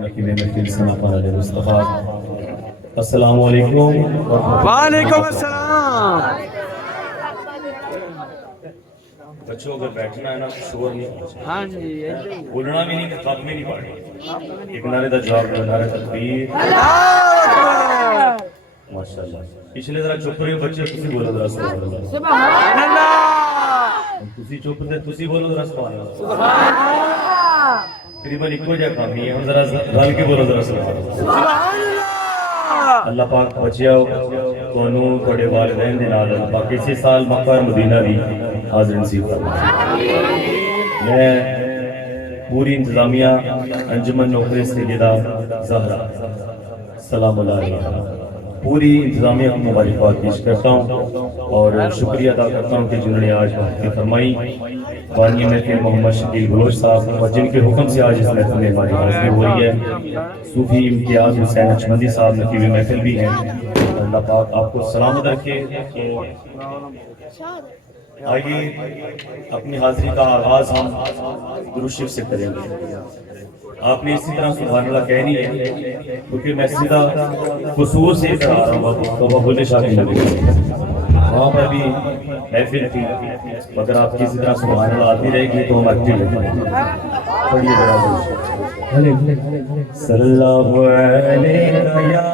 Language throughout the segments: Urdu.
نقیب محفل سناپان علیہ مصطفیٰ السلام علیکم وعلیکم السلام. بچوں اگر بیٹھنا ہے نا شور نہیں ہاں جی بولنا بھی نہیں خط میں نہیں پڑھنی ایک نعرے دا جواب دو نعرے تکبیر ماشاءاللہ. پچھلے ذرا چپ رہے ہو بچے تسی بولو ذرا سبحان اللہ. سبحان اللہ. تسی چپ تے تسی بولو ذرا سبحان اللہ. سبحان اللہ. تقریباً ایک جا کامی ہے ہم ذرا رل کے بولو ذرا سبحان اللہ. سبحان اللہ. اللہ پاک بچیا تانوں تواڈے والدین دے نال باقی اسی سال مکہ اور مدینہ بھی حاضر نصیب فرمائے. میں پوری انتظامیہ انجمن نوکری سیدہ زہرا سلام اللہ علیہ پوری انتظامیہ کو مبارکباد پیش کرتا ہوں اور شکریہ ادا کرتا ہوں کہ جنہوں نے آج محفل فرمائی. بانی محفل محمد شکیل گلوچ صاحب اور جن کے حکم سے آج اس محفل میں ہماری حاضری ہو رہی ہے. صوفی امتیاز حسین اچمندی صاحب نقیب محفل بھی ہیں. اللہ پاک آپ کو سلامت رکھے. آئیے اپنی حاضری کا آغاز ہم درود شریف سے کریں گے. آپ نے اسی طرح سبحان اللہ کہنی ہے کیونکہ میں سیدھا قصور سے اتر آ رہا ہوں تو وہ بھولے شاہی لگے وہاں پر بھی محفل تھی. اگر آپ کسی طرح سبحان اللہ آتی رہے گی تو ہم اچھی لگیں گے. پڑھیے ذرا صلی اللہ علیہ یا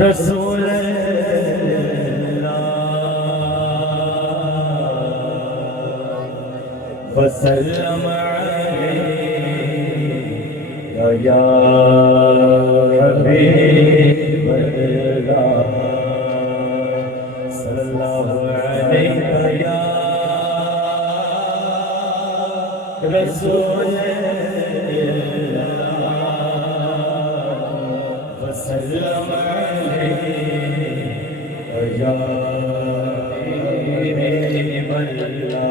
رسول وسلم علیہ یا حبیب اللہ صلی اللہ علیہ یا رسول اللہ وسلم علیہ یا حبیب اللہ.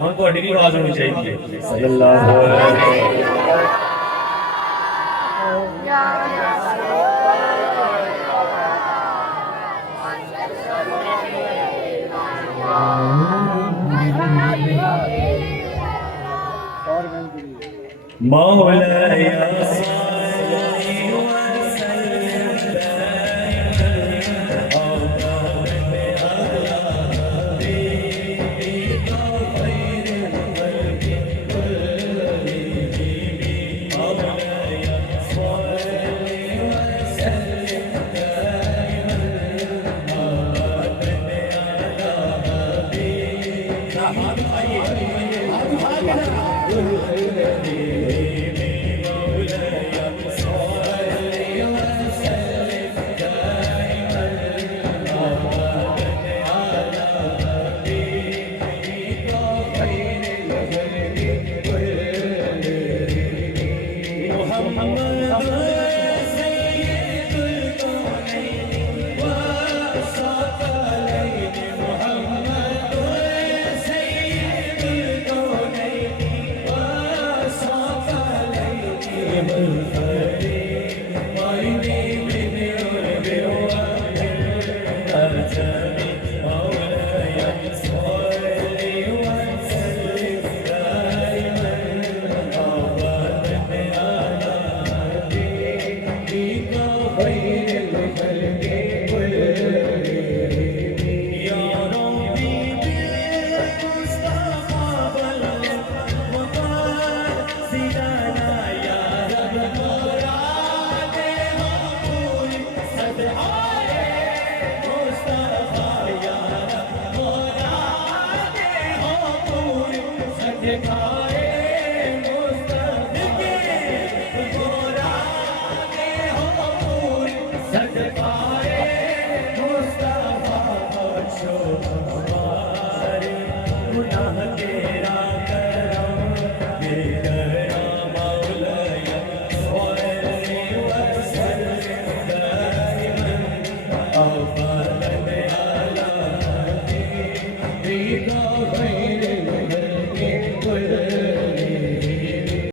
ہم کو اڈیری آواز ہونی چاہیے صلی اللہ علیہ مولاي دیکھا